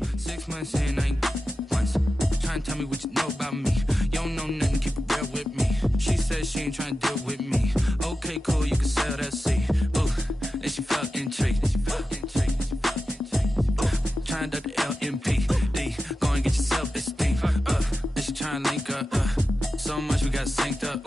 6 months in, I ain't once. Trying to tell me what you know about me. You don't know nothing, keep it real with me. She said she ain't trying to deal with me. Okay, cool, you can sell that seed. Ooh, and she felt intrigued. Trying to the LMPD. Go and get your self-esteem. And she trying to link up. So much we got synced up.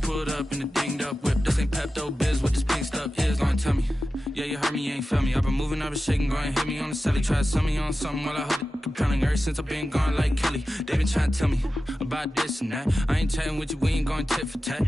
Pulled up in the dinged up whip. This ain't Pepto Biz, what this pink stuff is. Gonna tell me. Yeah, you heard me, you ain't felt me. I've been moving, I've been shaking, go and hit me on the celly. Try to sell me on something while I hold it compelling. Ever since I've been gone like Kelly, they been trying to tell me about this and that. I ain't chatting with you, we ain't going tit for tat.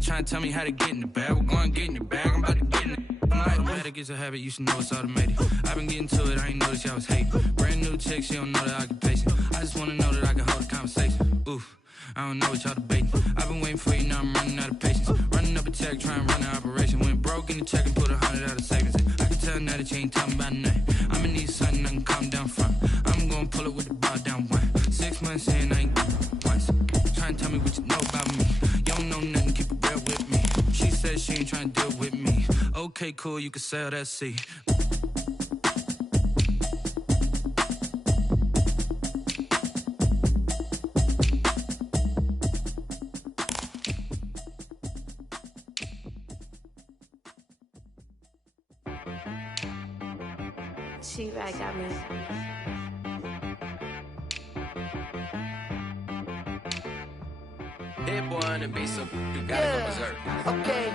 Trying to tell me how to get in the bag. We're going to get in your bag, I'm about to get in it. I'm like, automatic is a habit, you should know it's automated. I've been getting to it, I ain't noticed y'all was hating. Brand new chick, she don't know that I can pace it. I just wanna know that I can hold a conversation. Oof, I don't know what y'all debating. I've been waiting for you, now I'm running out of patience. Running up a check, trying to run an operation. Went broke in the check and put 100 out of savings. I can tell now that you ain't talking about nothing. I'ma need something I can calm down from. I'm gonna pull it with the bar down one. 6 months in, I ain't once. Trying to tell me what you know about me. You don't know nothing, keep it real with me. She said she ain't trying to deal with me. Okay, cool, you can sell that seed. She right got me. Hit boy on the beat, so you gotta go berserk. Okay.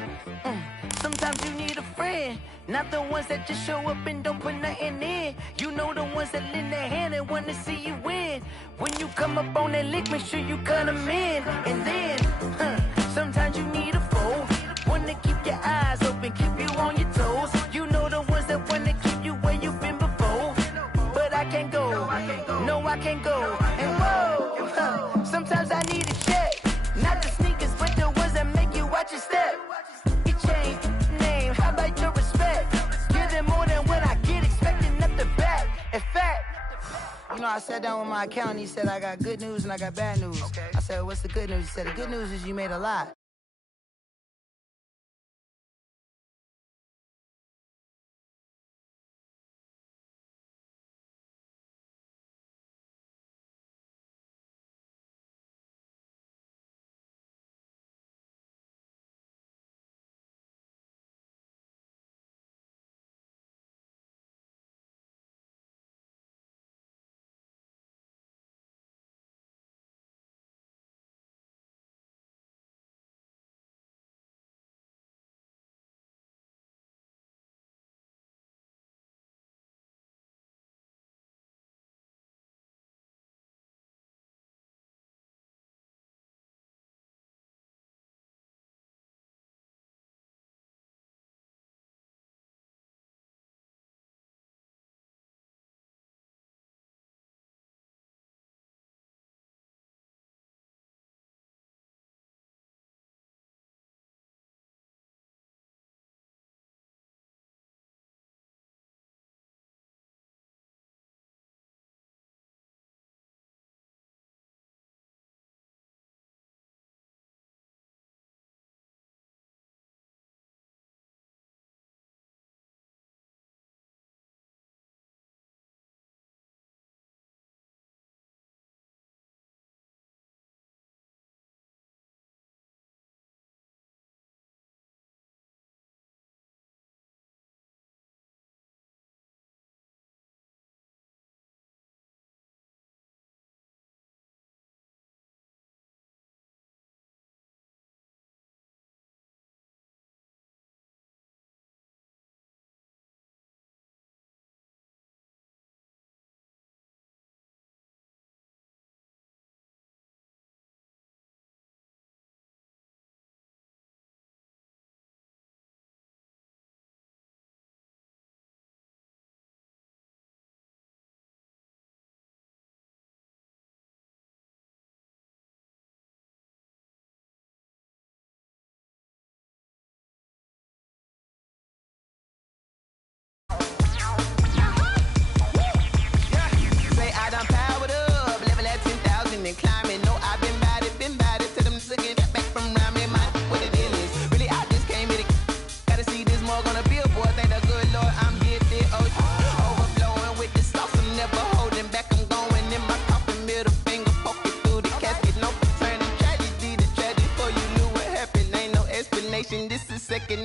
Sometimes you need a friend, not the ones that just show up and don't put nothing in. You know the ones that lend their hand and wanna see you win. When you come up on that lick, make sure you cut them in. And then, sometimes you need a foe, one to keep your eyes open, keep you on your toes. You know the ones that wanna keep you where you've been before. But I can't go, no I can't go. And whoa, sometimes I need a check. Not the sneakers, but the ones that make you watch your step. You change name, how about your respect? Give them more than what I get, expecting up the back. In fact, you know, I sat down with my accountant, he said I got good news and I got bad news. I said, what's the good news? He said, the good news is you made a lot.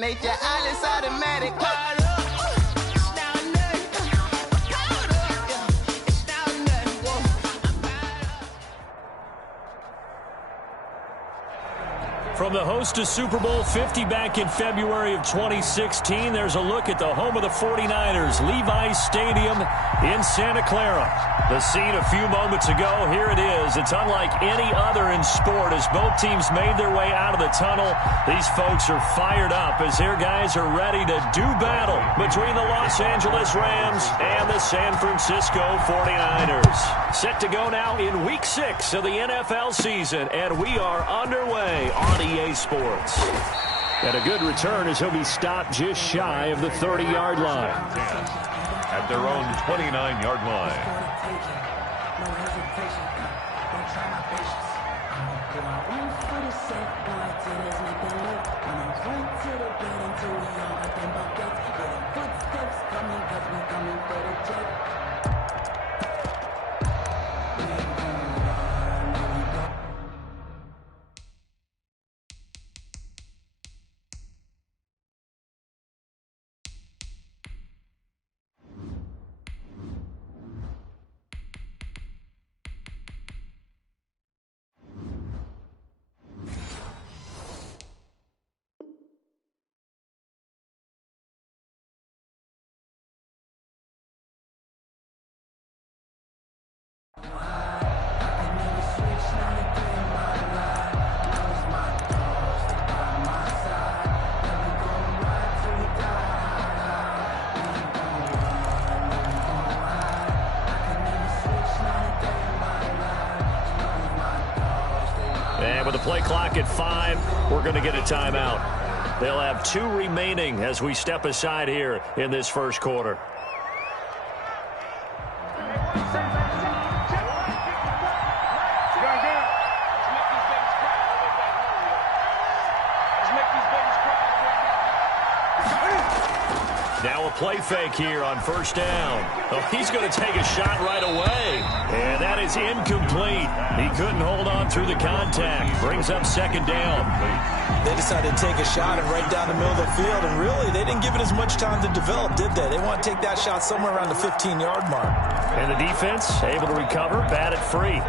nature, all is automatic. From the host to Super Bowl 50 back in February of 2016, there's a look at the home of the 49ers, Levi's Stadium in Santa Clara. The scene a few moments ago, here it is. It's unlike any other in sport as both teams made their way out of the tunnel. These folks are fired up as their guys are ready to do battle between the Los Angeles Rams and the San Francisco 49ers. Set to go now in Week 6 of the NFL season, and we are underway on EA Sports. And a good return as he'll be stopped just shy of the 30-yard line. At their own 29-yard line. And with the play clock at 5, we're going to get a timeout. They'll have 2 remaining as we step aside here in this first quarter. Now a play fake here on first down. Oh, he's going to take a shot right away. And that is incomplete. He couldn't hold on through the contact. Brings up second down. They decided to take a shot and right down the middle of the field. And really, they didn't give it as much time to develop, did they? They want to take that shot somewhere around the 15-yard mark. And the defense able to recover, bat it free.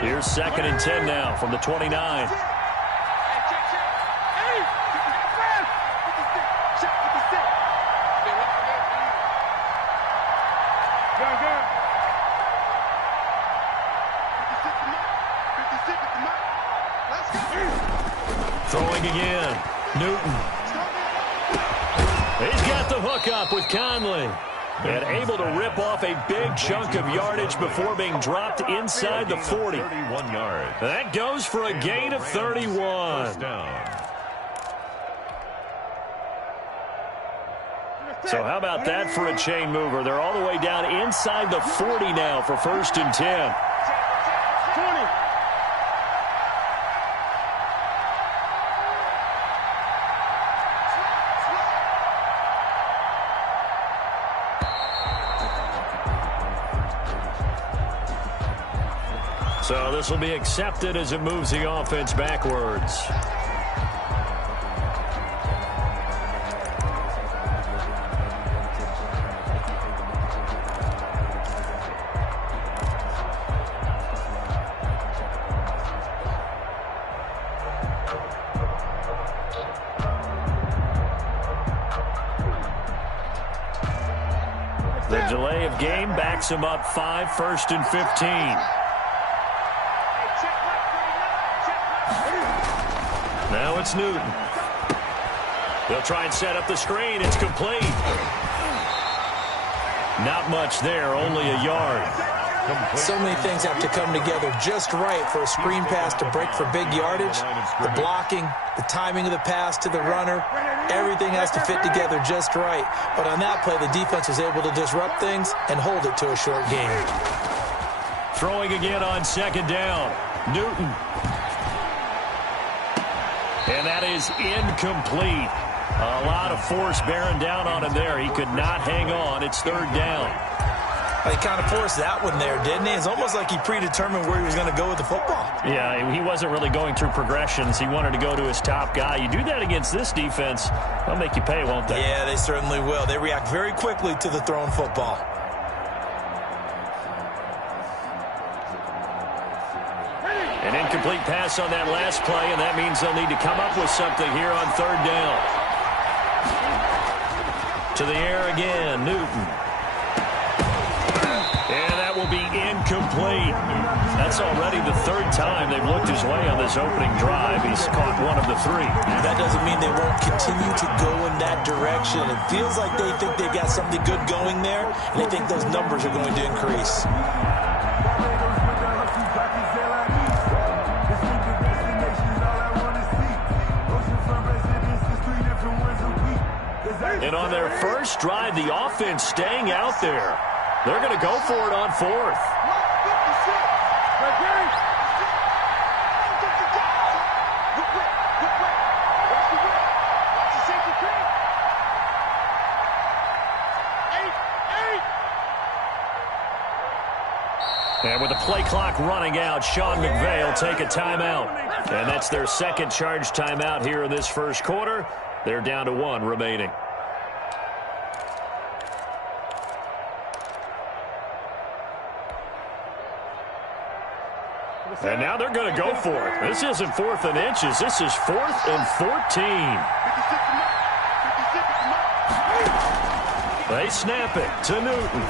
Here's 2nd and 10 now from the 29. Throwing again. Newton. He's got the hook up with Conley. And able to rip off a big chunk of yardage before being dropped inside the 40. 31 yards. That goes for a gain of 31. First down. So how about that for a chain mover? They're all the way down inside the 40 now for 1st and 10. 20. So this will be accepted as it moves the offense backwards. The delay of game backs him up 5, 1st and 15. Now it's Newton. They'll try and set up the screen. It's complete. Not much there, only a yard. So many things have to come together just right for a screen pass to break for big yardage. The blocking, the timing of the pass to the runner, everything has to fit together just right. But on that play, the defense was able to disrupt things and hold it to a short gain. Throwing again on 2nd down. Newton. And that is incomplete. A lot of force bearing down on him there. He could not hang on. It's third down. He kind of forced that one there, didn't he? It's almost like he predetermined where he was going to go with the football. Yeah, he wasn't really going through progressions. He wanted to go to his top guy. You do that against this defense, they'll make you pay, won't they? Yeah, they certainly will. They react very quickly to the thrown football. An incomplete pass on that last play, and that means they'll need to come up with something here on third down. To the air again, Newton. And that will be incomplete. That's already the third time they've looked his way on this opening drive. He's caught one of the three. That doesn't mean they won't continue to go in that direction. It feels like they think they've got something good going there, and they think those numbers are going to increase. And on their first drive, the offense staying out there. They're going to go for it on fourth. And with the play clock running out, Sean McVay will take a timeout. And that's their second charge timeout here in this first quarter. They're down to one remaining. And now they're going to go for it. This isn't 4th and inches. This is 4th and 14. They snap it to Newton.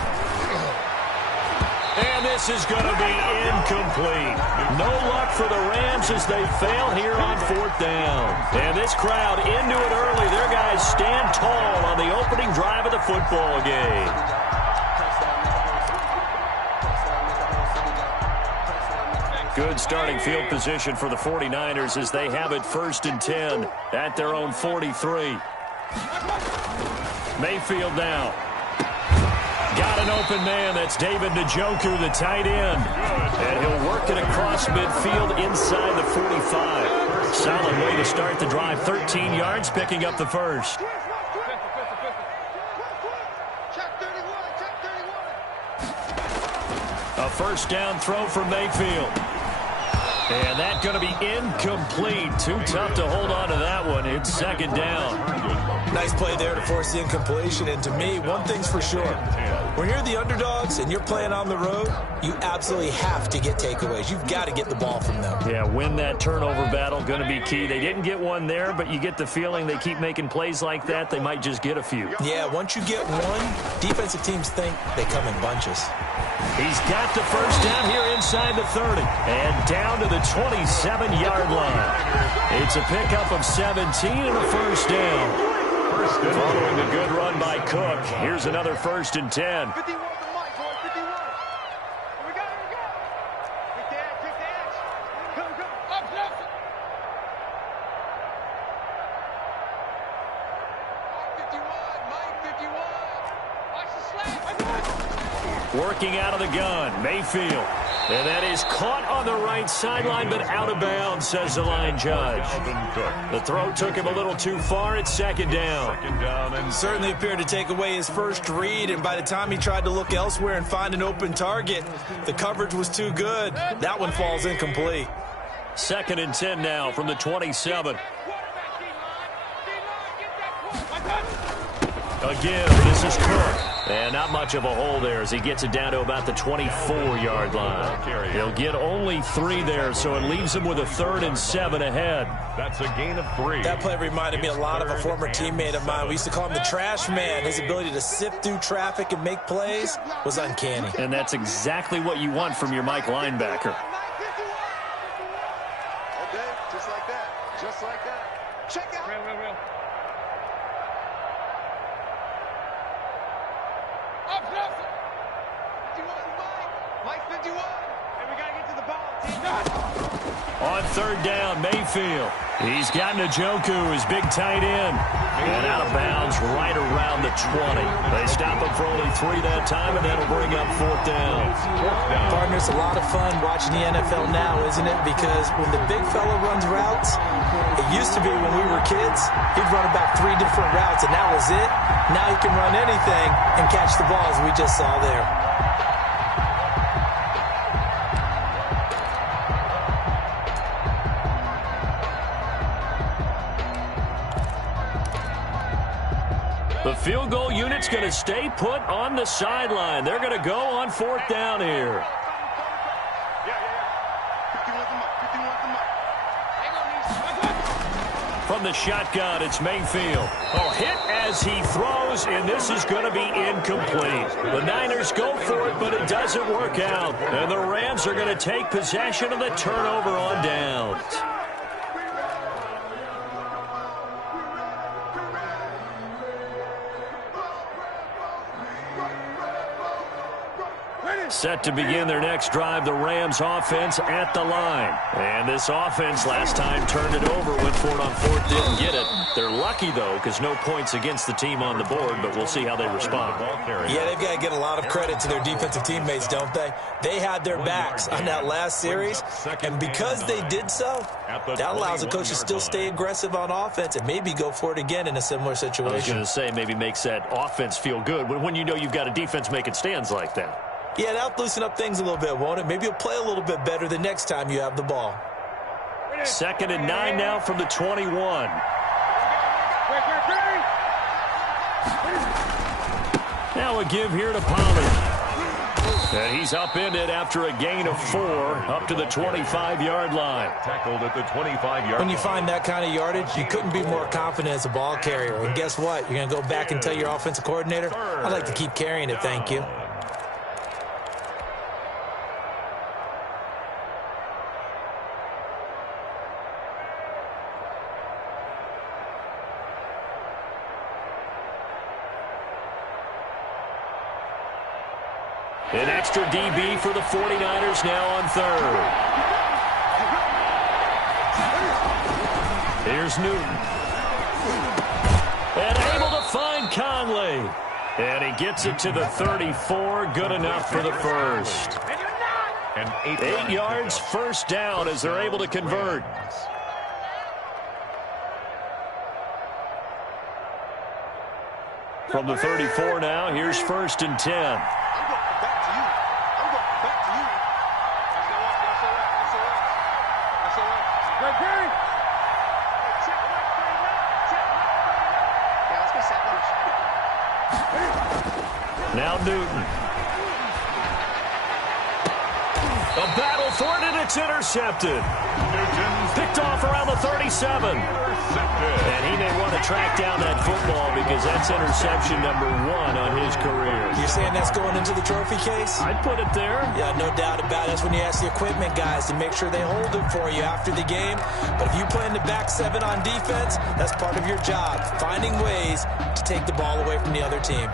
And this is going to be incomplete. No luck for the Rams as they fail here on 4th down. And this crowd into it early. Their guys stand tall on the opening drive of the football game. Good starting field position for the 49ers as they have it 1st and 10 at their own 43. Mayfield now. Got an open man. That's David Njoku, the tight end. And he'll work it across midfield inside the 45. Solid way to start the drive. 13 yards, picking up the first. A first down throw for Mayfield. And that's going to be incomplete. Too tough to hold on to that one. It's 2nd down. Nice play there to force the incompletion. And to me, one thing's for sure. When you're the underdogs and you're playing on the road, you absolutely have to get takeaways. You've got to get the ball from them. Yeah, win that turnover battle, going to be key. They didn't get one there, but you get the feeling they keep making plays like that, they might just get a few. Yeah, once you get one, defensive teams think they come in bunches. He's got the first down here inside the 30. And down to the 27-yard line. It's a pickup of 17 and a first down. Following the good run by Cook, here's another 1st and 10. 51 to Mike, 51. Here we go, here we go. Kick the edge. Go, go. Up, left. Mike 51. Watch the slap. Working out of the gun, Mayfield. And that is caught on the right sideline, but out of bounds, says the line judge. The throw took him a little too far. It's 2nd down. And certainly appeared to take away his first read, and by the time he tried to look elsewhere and find an open target, the coverage was too good. That one falls incomplete. 2nd and 10 now from the 27. Again, this is Cook. And not much of a hole there as he gets it down to about the 24-yard line. He'll get only 3 there, so it leaves him with a 3rd and 7 ahead. That's a gain of 3. That play reminded me a lot of a former teammate of mine. We used to call him the trash man. His ability to sift through traffic and make plays was uncanny. And that's exactly what you want from your Mike linebacker. Okay, just like that. Just like that. Check out. Real. Up, left. 51, Mike 51. And we got to get to the ball. On 3rd down, Mayfield. He's got Njoku, his big tight end. And out of bounds right around the the 20. They stop him for only 3 that time, and that'll bring up 4th down. Partner, it's a lot of fun watching the NFL now, isn't it? Because when the big fella runs routes, it used to be when we were kids, he'd run about 3 different routes, and that was it. Now he can run anything and catch the ball, as we just saw there. The field goal unit's going to stay put on the sideline. They're going to go on 4th down here. From the shotgun, it's Mayfield. Oh, hit as he throws, and this is going to be incomplete. The Niners go for it, but it doesn't work out. And the Rams are going to take possession of the turnover on downs. Set to begin their next drive, the Rams offense at the line. And this offense last time turned it over, went for it on 4th, didn't get it. They're lucky, though, because no points against the team on the board, but we'll see how they respond. Yeah, they've got to get a lot of credit to their defensive teammates, don't they? They had their backs on that last series, and because they did so, that allows the coach to still stay aggressive on offense and maybe go for it again in a similar situation. I was going to say maybe makes that offense feel good when you know you've got a defense making stands like that. Yeah, that'll loosen up things a little bit, won't it? Maybe you'll play a little bit better the next time you have the ball. 2nd and 9 now from the 21. Now a give here to Pollard. And he's upended after a gain of 4 up to the 25-yard line. Tackled at the 25-yard When you find that kind of yardage, you couldn't be more confident as a ball carrier. And guess what? You're going to go back and tell your offensive coordinator, I'd like to keep carrying it, thank you. An extra DB for the 49ers now on 3rd. Here's Newton. And able to find Conley. And he gets it to the 34. Good enough for the first. 8 yards, 1st down as they're able to convert. From the 34 now, here's 1st and 10. Now Newton. A battle for it, and it's intercepted. Picked off around the 37. And he may want to track down that football because that's interception number 1 on his career. You're saying that's going into the trophy case? I'd put it there. Yeah, no doubt about it. That's when you ask the equipment guys to make sure they hold it for you after the game. But if you play in the back 7 on defense, that's part of your job, finding ways to take the ball away from the other team.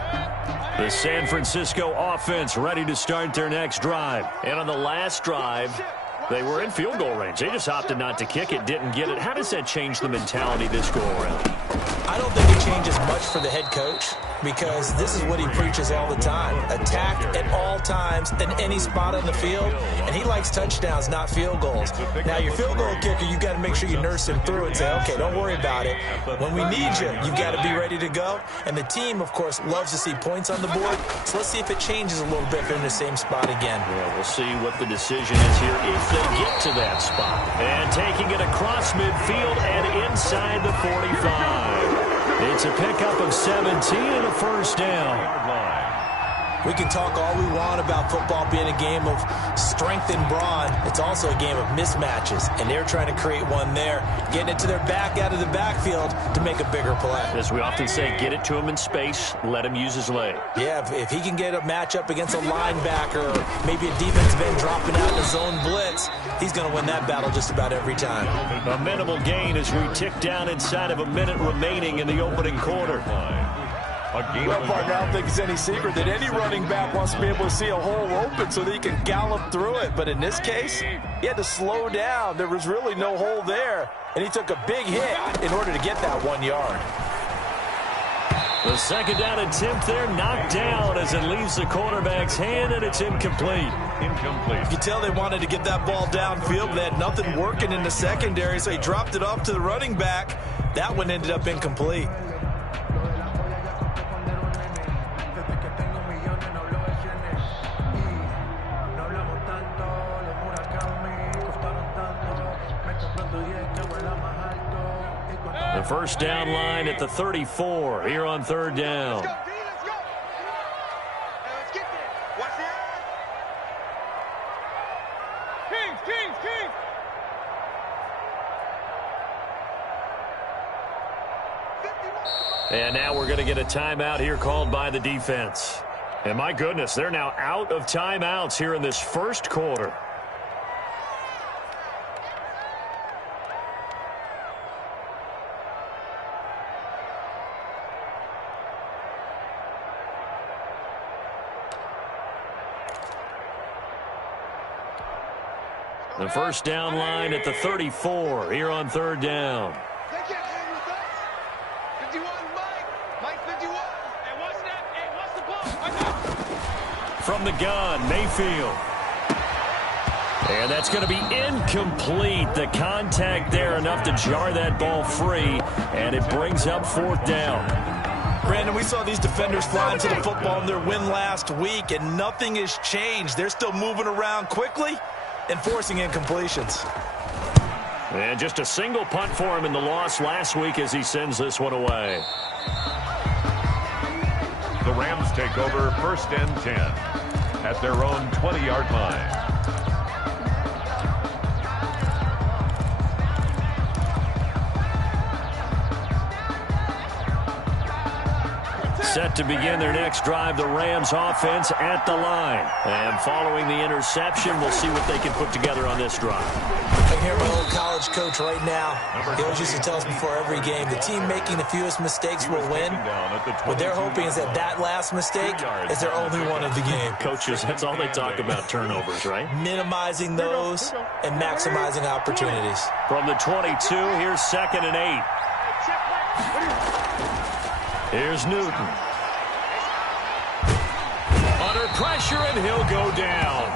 The San Francisco offense ready to start their next drive. And on the last drive, they were in field goal range. They just opted not to kick it, didn't get it. How does that change the mentality this go-around? I don't think it changes much for the head coach because this is what he preaches all the time. Attack at all times in any spot on the field, and he likes touchdowns, not field goals. Now, your field goal kicker, you've got to make sure you nurse him through and say, okay, don't worry about it. When we need you, you've got to be ready to go. And the team, of course, loves to see points on the board. So let's see if it changes a little bit if they're in the same spot again. Yeah, we'll see what the decision is here if they get to that spot. And taking it across midfield and inside the 45. It's a pickup of 17 and a 1st down. We can talk all we want about football being a game of strength and brawn. It's also a game of mismatches, and they're trying to create one there, getting it to their back out of the backfield to make a bigger play. As we often say, get it to him in space, let him use his leg. Yeah, if he can get a matchup against a linebacker or maybe a defensive end dropping out in a zone blitz, he's going to win that battle just about every time. A minimal gain as we tick down inside of a minute remaining in the opening quarter. Well, partner, I don't think it's any secret that any running back wants to be able to see a hole open so that he can gallop through it. But in this case, he had to slow down. There was really no hole there, and he took a big hit in order to get that 1 yard. The second down attempt there knocked down as it leaves the quarterback's hand, and it's incomplete. Incomplete. You can tell they wanted to get that ball downfield, but they had nothing working in the secondary, so he dropped it off to the running back. That one ended up incomplete. The first down line at the 34 here on third down. Let's go, D, let's go. Hey, let's get there. Watch the eye. Kings, Kings, Kings. And now we're going to get a timeout here called by the defense. And my goodness, they're now out of timeouts here in this first quarter. The first down line at the 34 here on third down. They can't hang with us. 51, Mike 51. Hey, what's that? Hey, what's the ball? From the gun, Mayfield. And that's going to be incomplete. The contact there enough to jar that ball free, and it brings up fourth down. Brandon, we saw these defenders fly into the football in their win last week, and nothing has changed. They're still moving around quickly and forcing incompletions. And just a single punt for him in the loss last week as he sends this one away. The Rams take over first and 10 at their own 20-yard line. Set to begin their next drive, the Rams offense at the line. And following the interception, we'll see what they can put together on this drive. I can hear my old college coach right now. He always used to tell us before every game, the team making the fewest mistakes will win. What they're hoping is that that last mistake is their only one of the game. Coaches, that's all they talk about, turnovers, right? Minimizing those and maximizing opportunities. From the 22, here's 2nd and 8. Here's Newton. Under pressure, and he'll go down.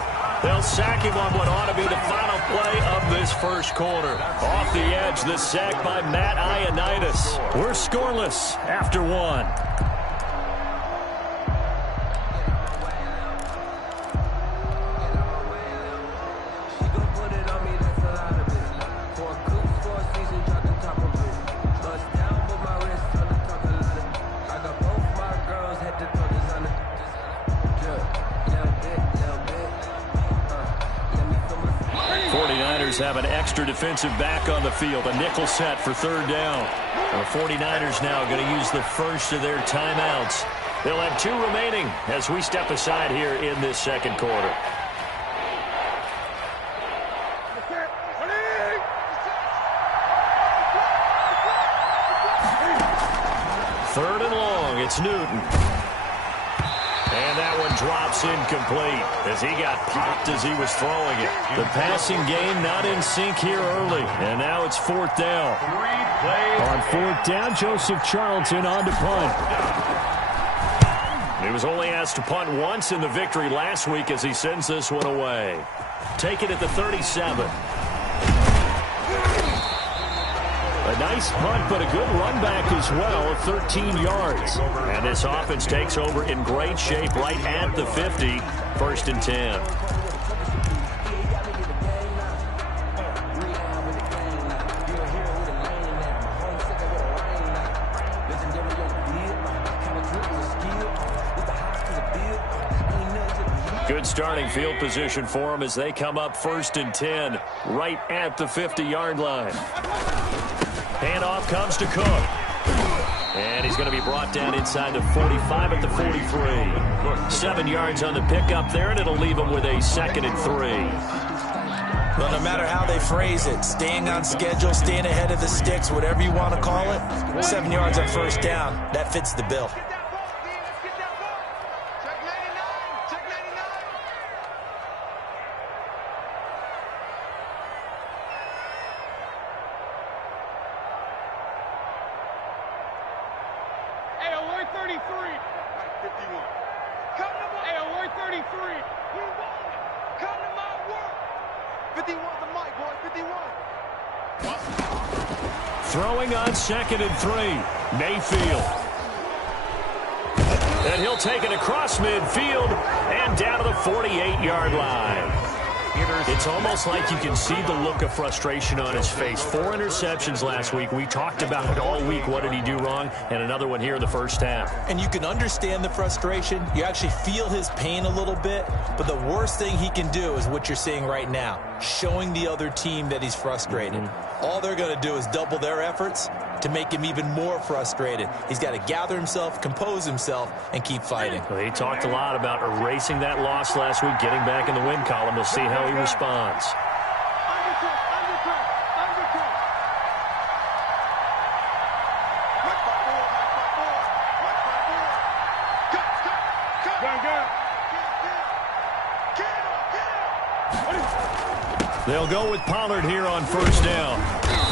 They'll sack him on what ought to be the final play of this first quarter. Off the edge, the sack by Matt Ioannidis. We're scoreless after one. Have an extra defensive back on the field. A nickel set for third down. The 49ers now going to use the first of their timeouts. They'll have 2 remaining as we step aside here in this second quarter. Third and long. It's Newton. And that one drops incomplete as he got popped as he was throwing it. The passing game not in sync here early. And now it's fourth down. On fourth down, Joseph Charlton on to punt. He was only asked to punt once in the victory last week as he sends this one away. Take it at the 37. A nice punt, but a good run back as well of 13 yards. And this offense takes over in great shape right at the 50. First and 10. Good starting field position for them as they come up first and 10 right at the 50-yard line. Handoff comes to Cook. And he's going to be brought down inside the 45 at the 43. 7 yards on the pickup there, and it'll leave him with a 2nd and 3. Well, no matter how they phrase it, staying on schedule, staying ahead of the sticks, whatever you want to call it, 7 yards on first down, that fits the bill. Hey, alert 13. Come to my hey, alert 33. We want it. Come to my work. 51 the mic, boy. 51. Throwing on 2nd and 3. Mayfield. And he'll take it across midfield and down to the 48-yard line. It's almost like you can see the look of frustration on his face. 4 interceptions last week. We talked about it all week. What did he do wrong? And another one here in the first half. And you can understand the frustration. You actually feel his pain a little bit. But the worst thing he can do is what you're seeing right now, showing the other team that he's frustrated. All they're going to do is double their efforts to make him even more frustrated. He's got to gather himself, compose himself, and keep fighting. Well, he talked a lot about erasing that loss last week, getting back in the win column. We'll see how he responds. They'll go with Pollard here on first down.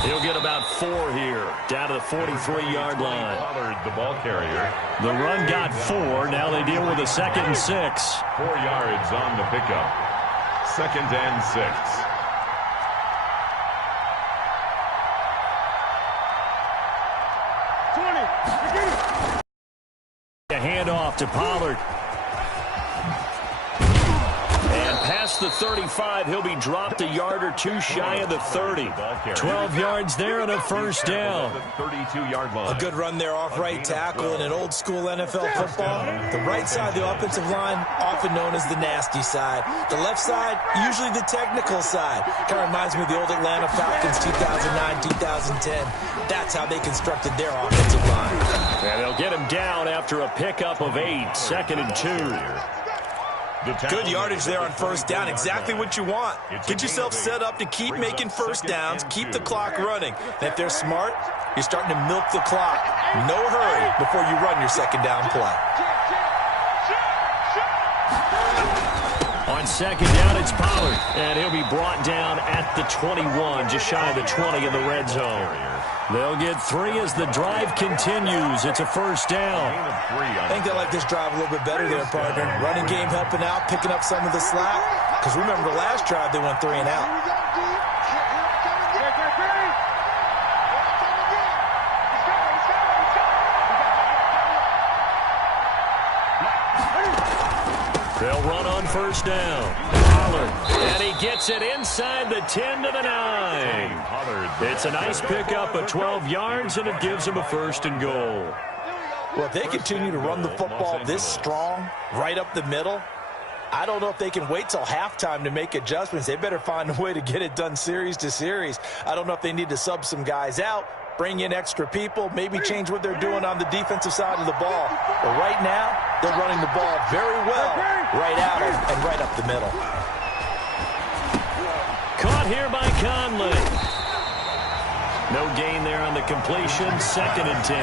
He'll get about 4 here, down to the 43-yard line. Pollard, the ball carrier. The run got 4. Now they deal with a 2nd and 6. 4 yards on the pickup. 2nd and 6. A handoff to Pollard. Past the 35, he'll be dropped a yard or 2 shy of the 30. 12 yards there and a first down. 32-yard line. A good run there off right tackle in an old school NFL football. The right side of the offensive line, often known as the nasty side. The left side, usually the technical side. Kind of reminds me of the old Atlanta Falcons 2009, 2010. That's how they constructed their offensive line. And they'll get him down after a pickup of 8, 2nd and 2. Good yardage there on first down. Exactly what you want. Get yourself set up to keep making first downs, keep the clock running. And if they're smart, you're starting to milk the clock. No hurry before you run your second down play. On second down, it's Pollard. And he'll be brought down at the 21, just shy of the 20 in the red zone. They'll get 3 as the drive continues. It's a first down. I think they like this drive a little bit better there, partner. Running game helping out, picking up some of the slack. Because remember, the last drive they went 3 and out. They'll run on first down. Pollard, and he gets it inside the 10 to the 9. It's a nice pickup of 12 yards, and it gives him a 1st and goal. Well, if they continue to run the football this strong, right up the middle, I don't know if they can wait till halftime to make adjustments. They better find a way to get it done series to series. I don't know if they need to sub some guys out, bring in extra people, maybe change what they're doing on the defensive side of the ball. But right now, they're running the ball very well right out and right up the middle. Caught here by Conley. No gain there on the completion. 2nd and 10.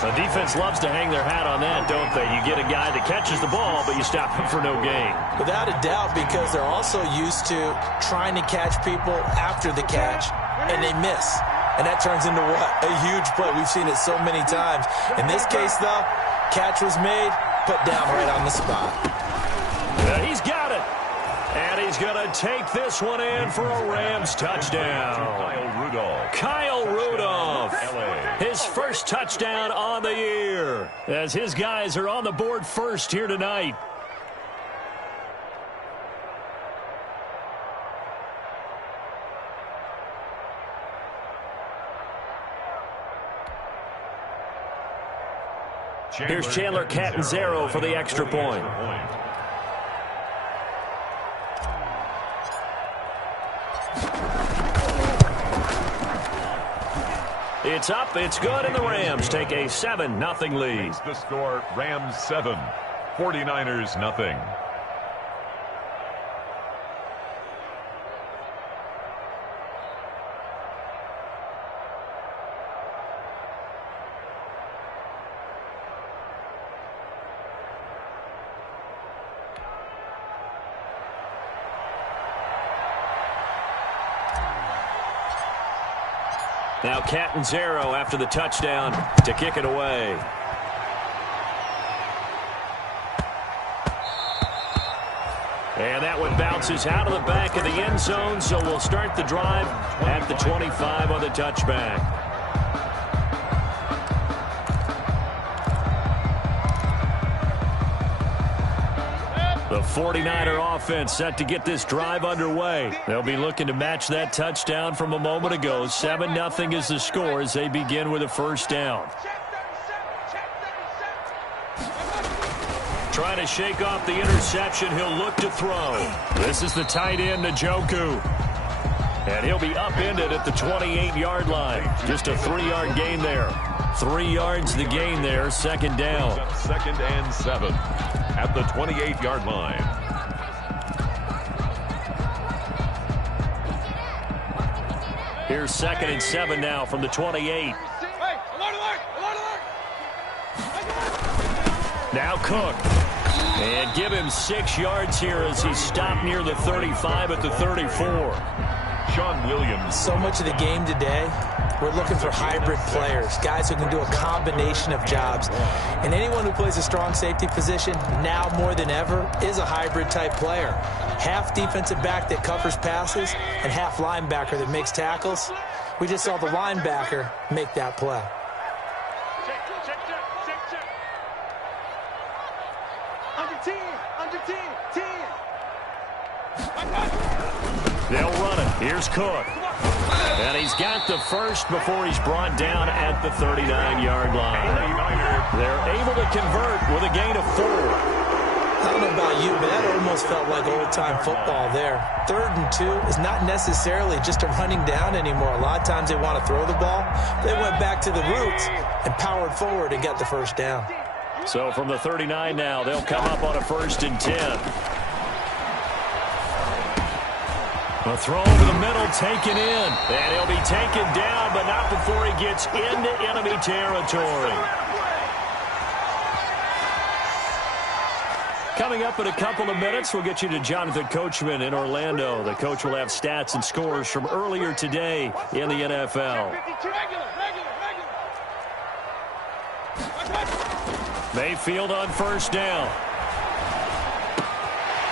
The defense loves to hang their hat on that, don't they? You get a guy that catches the ball, but you stop him for no gain. Without a doubt, because they're also used to trying to catch people after the catch, and they miss. And that turns into what? A huge play. We've seen it so many times. In this case, though, catch was made, put down right on the spot. He's got it. And he's going to take this one in for a Rams touchdown. Kyle Rudolph. His first touchdown on the year, as his guys are on the board first here tonight. Here's Chandler Catanzaro for the extra point. It's up, it's good, and the Rams take a 7-0 lead. The score, Rams 7, 49ers nothing. Now Catanzaro after the touchdown to kick it away. And that one bounces out of the back of the end zone, so we'll start the drive at the 25 on the touchback. The 49er offense set to get this drive underway. They'll be looking to match that touchdown from a moment ago. 7-0 is the score as they begin with a first down. Trying to shake off the interception, he'll look to throw. This is the tight end, Njoku. And he'll be upended at the 28-yard line. Just a 3-yard gain there. 3 yards the gain there, second down. 2nd and 7 at the 28-yard line. Here's 2nd and 7 now from the 28. Now Cook. And give him 6 yards here as he stopped near the 35 at the 34. Sean Williams. So much of the game today, we're looking for hybrid players, guys who can do a combination of jobs. And anyone who plays a strong safety position, now more than ever, is a hybrid type player. Half defensive back that covers passes and half linebacker that makes tackles. We just saw the linebacker make that play. They'll run it. Here's Cook. And he's got the first before he's brought down at the 39-yard line. They're able to convert with a gain of 4. I don't know about you, but that almost felt like old-time football there. 3rd and 2 is not necessarily just a running down anymore. A lot of times they want to throw the ball. They went back to the roots and powered forward and got the first down. So from the 39 now, they'll come up on a 1st and 10. A throw over the middle, taken in. And he'll be taken down, but not before he gets into enemy territory. Coming up in a couple of minutes, we'll get you to Jonathan Coachman in Orlando. The coach will have stats and scores from earlier today in the NFL. Mayfield on 1st down.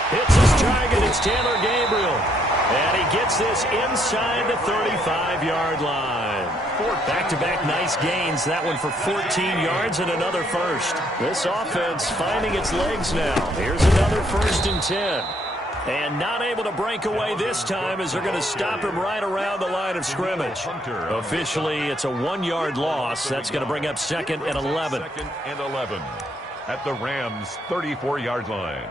Hits his target. It's Taylor Gabriel. And he gets this inside the 35-yard line. Back-to-back nice gains. That one for 14 yards and another first. This offense finding its legs now. Here's another 1st and 10. And not able to break away this time as they're going to stop him right around the line of scrimmage. Officially, it's a 1-yard loss. That's going to bring up 2nd and 11. 2nd and 11 at the Rams' 34-yard line.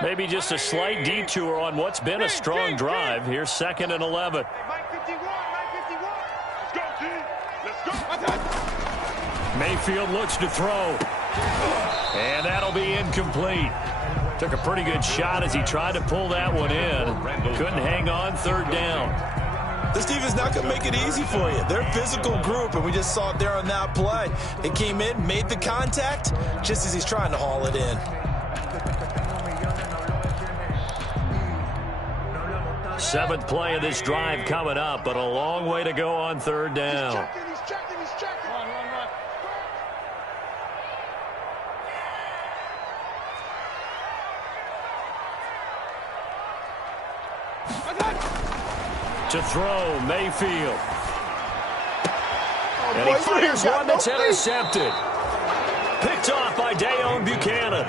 Maybe just a slight detour on what's been a strong drive. Here's 2nd and 11. Mayfield looks to throw. And that'll be incomplete. Took a pretty good shot as he tried to pull that one in. Couldn't hang on, 3rd down. This defense not going to make it easy for you. They're a physical group, and we just saw it there on that play. They came in, made the contact, just as he's trying to haul it in. 7th play of this drive coming up, but a long way to go on 3rd down. He's checking. To throw, Mayfield. And he fires one that's intercepted. Picked off by Dayon Buchanan.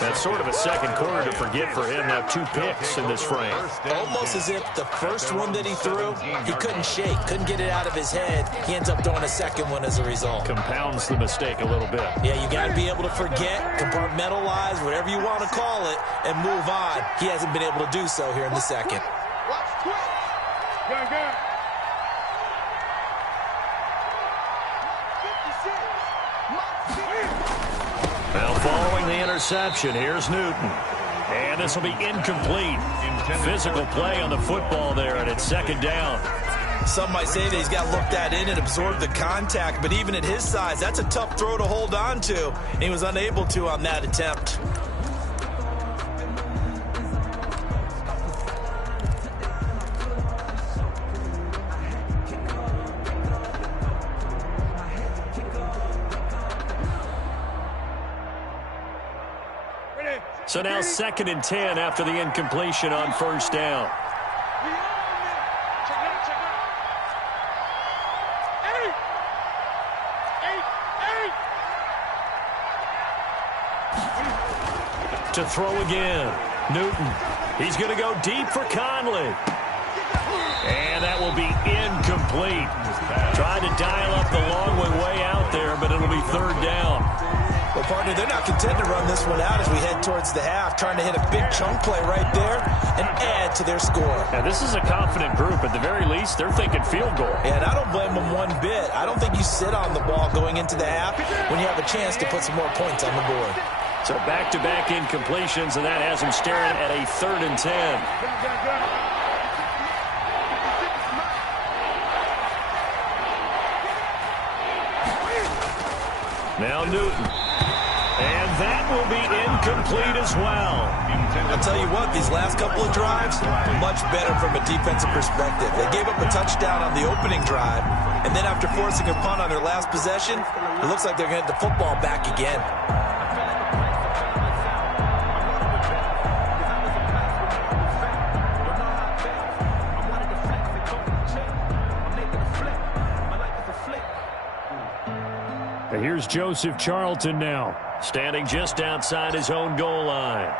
That's sort of a second quarter to forget for him. Now 2 picks in this frame. Almost as if the first one that he threw, he couldn't shake, couldn't get it out of his head. He ends up throwing a second one as a result. Compounds the mistake a little bit. Yeah, you got to be able to forget, compartmentalize, whatever you want to call it, and move on. He hasn't been able to do so here in the second. Now following the interception, here's Newton. And this will be incomplete. Physical play on the football there, and it's 2nd down. Some might say that he's got looked at in and absorbed the contact, but even at his size, that's a tough throw to hold on to. And he was unable to on that attempt. So now 2nd and 10 after the incompletion on first down. To throw again. Newton. He's going to go deep for Conley. And that will be incomplete. Tried to dial up the long way out there, but it'll be 3rd down. Well, partner, they're not content to run this one out as we head towards the half, trying to hit a big chunk play right there and add to their score. Now, this is a confident group. At the very least, they're thinking field goal. Yeah, and I don't blame them one bit. I don't think you sit on the ball going into the half when you have a chance to put some more points on the board. So back-to-back incompletions, and that has them staring at a 3rd and 10. Now Newton. And that will be incomplete as well. I'll tell you what, these last couple of drives, much better from a defensive perspective. They gave up a touchdown on the opening drive, and then after forcing a punt on their last possession, it looks like they're going to get the football back again. Here's Joseph Charlton now, standing just outside his own goal line.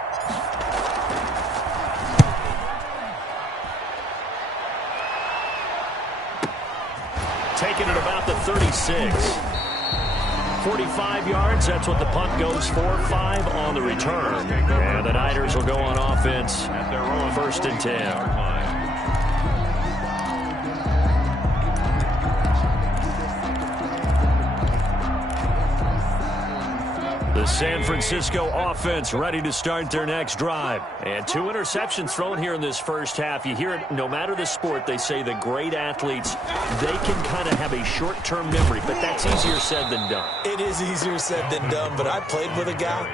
Taking it about the 36. 45 yards, that's what the punt goes for. 5 on the return. And the Niners will go on offense at their own 1st and 10. The San Francisco offense ready to start their next drive. And 2 interceptions thrown here in this first half. You hear it, no matter the sport, they say the great athletes, they can kind of have a short-term memory, but that's easier said than done. It is easier said than done, but I played with a guy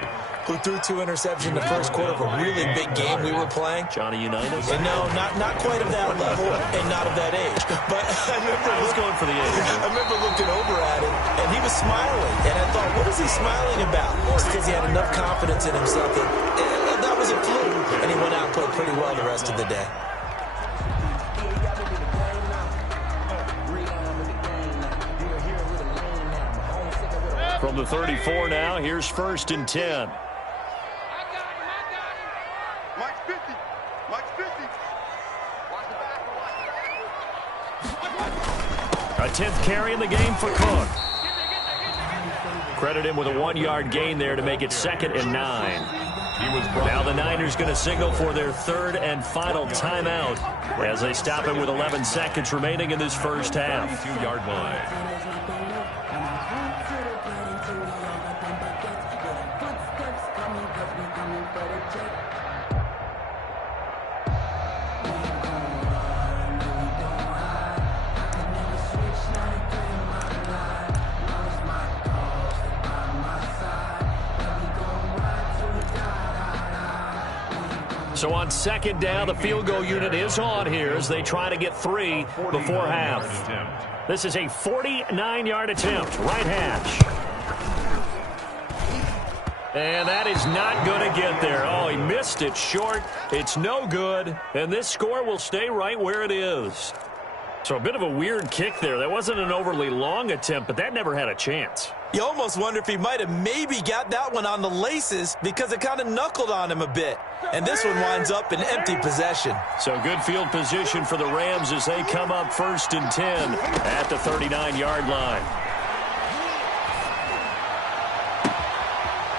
who threw 2 interceptions in the first quarter of a really big game we were playing. Johnny Unitas? And no, not quite of that level and not of that age. But I was going for the age. I remember looking over at him, and he was smiling. And I thought, what is he smiling about? It's because he had enough confidence in himself that was a fluke. And he went out and played pretty well the rest of the day. From the 34 now, here's 1st and 10. Mike's 50. Mike's 50. A 10th carry in the game for Cook. Credit him with a 1-yard gain there to make it 2nd and 9. Now the Niners going to signal for their 3rd and final timeout as they stop him with 11 seconds remaining in this first half. 22-yard line. So on 2nd down, the field goal unit is on here as they try to get 3 before half. This is a 49-yard attempt, right hash. And that is not going to get there. Oh, he missed it short. It's no good. And this score will stay right where it is. So a bit of a weird kick there. That wasn't an overly long attempt, but that never had a chance. You almost wonder if he might have maybe got that one on the laces because it kind of knuckled on him a bit. And this one winds up in empty possession. So good field position for the Rams as they come up 1st and 10 at the 39-yard line.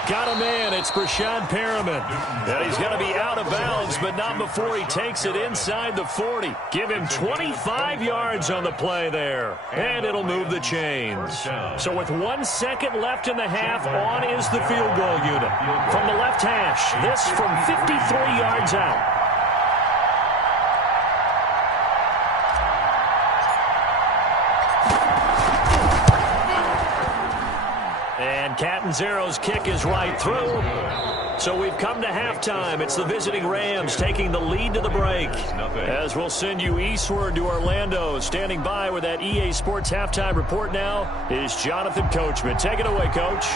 Got a man. It's Brashad Perriman. And he's going to be out of bounds, but not before he takes it inside the 40. Give him 25 yards on the play there. And it'll move the chains. So with 1 second left in the half, on is the field goal unit. From the left hash, this from 53 yards out. And Catanzaro's kick is right through. So we've come to halftime. It's the visiting Rams taking the lead to the break. As we'll send you eastward to Orlando. Standing by with that EA Sports halftime report now is Jonathan Coachman. Take it away, Coach.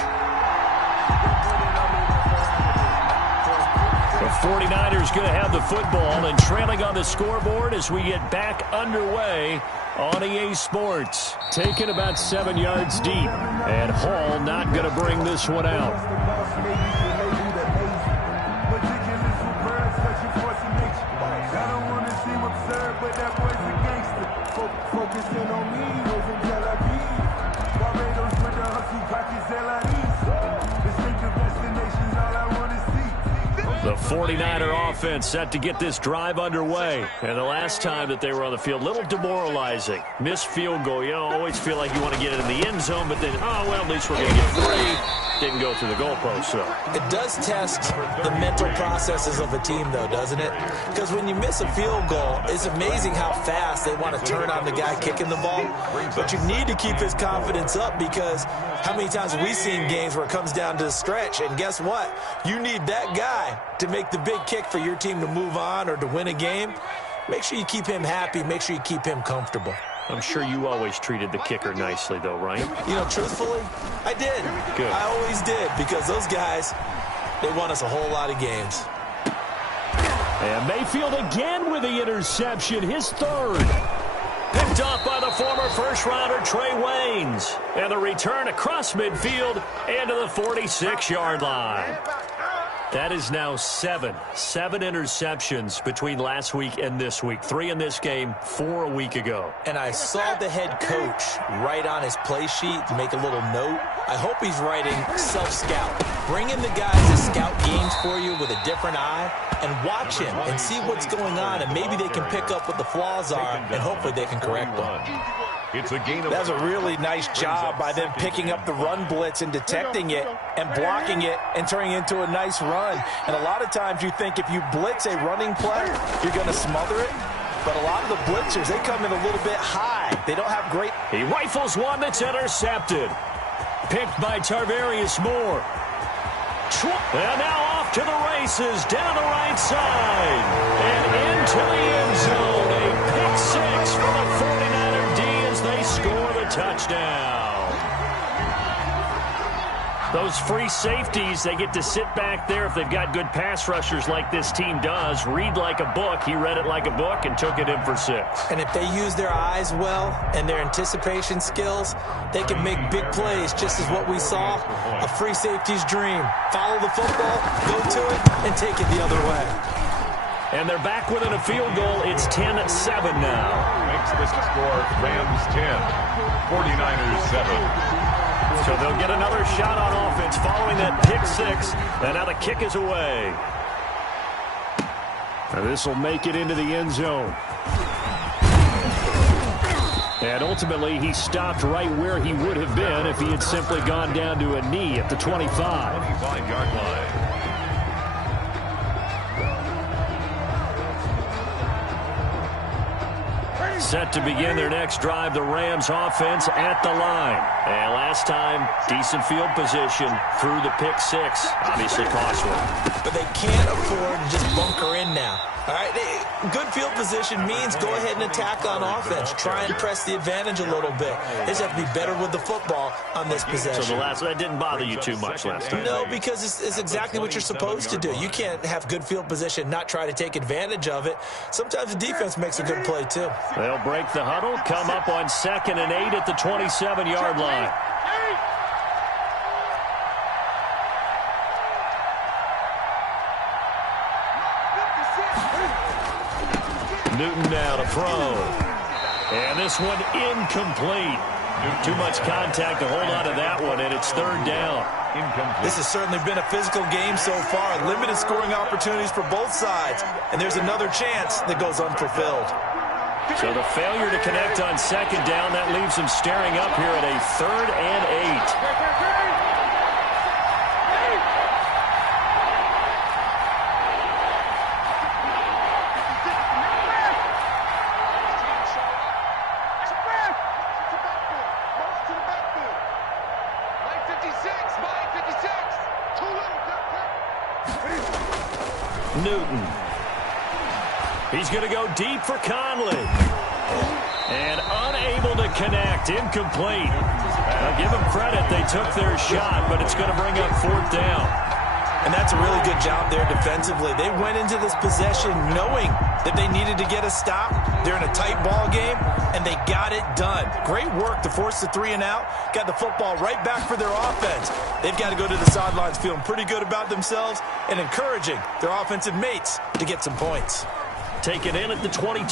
49ers going to have the football and trailing on the scoreboard as we get back underway on EA Sports. Taken about 7 yards deep, and Hall not going to bring this one out. The 49er offense set to get this drive underway. And the last time that they were on the field, a little demoralizing. Missed field goal. You always feel like you want to get it in the end zone, but then, oh, well, at least we're going to get 3. Didn't go through the goalpost, so. It does test the mental processes of a team, though, doesn't it? Because when you miss a field goal, it's amazing how fast they want to turn on the guy kicking the ball. But you need to keep his confidence up, because how many times have we seen games where it comes down to the stretch? And guess what? You need that guy to make the big kick for your team to move on or to win a game. Make sure you keep him happy. Make sure you keep him comfortable. I'm sure you always treated the kicker nicely, though, right? You know, truthfully, I did. Good. I always did, because those guys, they won us a whole lot of games. And Mayfield again with the interception, his 3rd. Picked off by the former first-rounder Trey Waynes. And the return across midfield and to the 46-yard line. That is now 7 interceptions between last week and this week. 3 in this game, 4 a week ago. And I saw the head coach write on his play sheet, make a little note. I hope he's writing self-scout. Bring in the guys to scout games for you with a different eye and watch him and see what's going on, and maybe they can pick up what the flaws are, and hopefully they can correct them. It's a gain of That's a really nice job by them picking up the run blitz and detecting it and blocking it and turning it into a nice run. And a lot of times you think if you blitz a running play, you're going to smother it. But a lot of the blitzers, they come in a little bit high. They don't have great... He rifles one that's intercepted. Picked by Tarvarius Moore. And now off to the races, down the right side. And into the end zone. A pick 6 for the 49er D as they score the touchdown. Those free safeties, they get to sit back there if they've got good pass rushers like this team does. Read like a book. He read it like a book and took it in for 6. And if they use their eyes well and their anticipation skills, they can make big plays, just as what we saw. A free safety's dream. Follow the football, go to it, and take it the other way. And they're back within a field goal. It's 10-7 now. makes this score Rams 10, 49ers 7. So they'll get another shot on offense following that pick 6. And now the kick is away. And this will make it into the end zone. And ultimately, he stopped right where he would have been if he had simply gone down to a knee at the 25. 25-yard line. Set to begin their next drive, the Rams offense at the line. And last time, decent field position through the pick 6. Obviously costly. But they can't afford to just bunker in now. All right, good field position means go ahead and attack on offense. Try and press the advantage a little bit. They just have to be better with the football on this possession. So that didn't bother you too much last time? No, because it's exactly what you're supposed to do. You can't have good field position, not try to take advantage of it. Sometimes the defense makes a good play, too. They'll break the huddle, come up on 2nd and 8 at the 27-yard line. Newton now to throw. And this one incomplete. Too much contact to hold on to that one, and it's 3rd down. This has certainly been a physical game so far. Limited scoring opportunities for both sides. And there's another chance that goes unfulfilled. So the failure to connect on 2nd down, that leaves them staring up here at a 3rd and 8. Newton. He's going to go deep for Conley. And unable to connect. Incomplete. Now give them credit. They took their shot, but it's going to bring up 4th down. And that's a really good job there defensively. They went into this possession knowing that they needed to get a stop. They're in a tight ball game, and they got it done. Great work to force the 3 and out. Got the football right back for their offense. They've got to go to the sidelines feeling pretty good about themselves and encouraging their offensive mates to get some points. Take it in at the 22.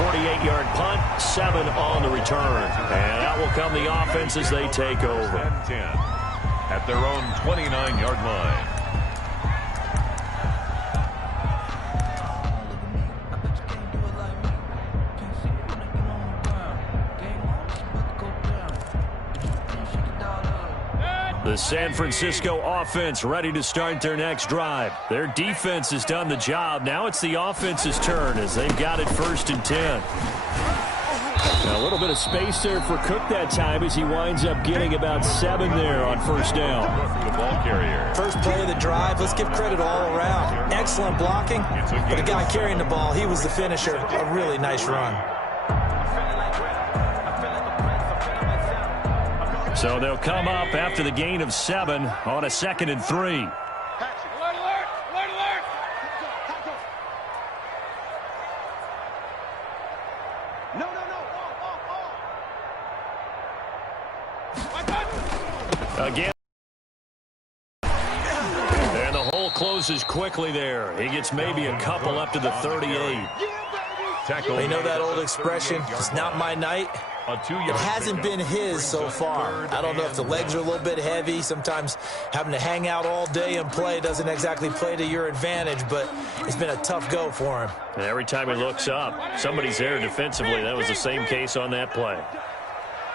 48-yard punt, 7 on the return. And out will come the offense as they take over. 10 at their own 29-yard line. The San Francisco offense ready to start their next drive. Their defense has done the job. Now it's the offense's turn as they've got it 1st and 10. Now a little bit of space there for Cook that time as he winds up getting about 7 there on 1st down. The ball carrier. First play of the drive, let's give credit all around. Excellent blocking, but the guy carrying the ball, he was the finisher. A really nice run. So they'll come up after the gain of 7 on a 2nd and 3. Alert, alert, alert, alert. No, no, no. Again. And the hole closes quickly there. He gets maybe a couple up to the 38. Tackle. You know that old expression, it's not my night. It hasn't been his so far. I don't know if the legs are a little bit heavy. Sometimes having to hang out all day and play doesn't exactly play to your advantage, but it's been a tough go for him. And every time he looks up, somebody's there defensively. That was the same case on that play.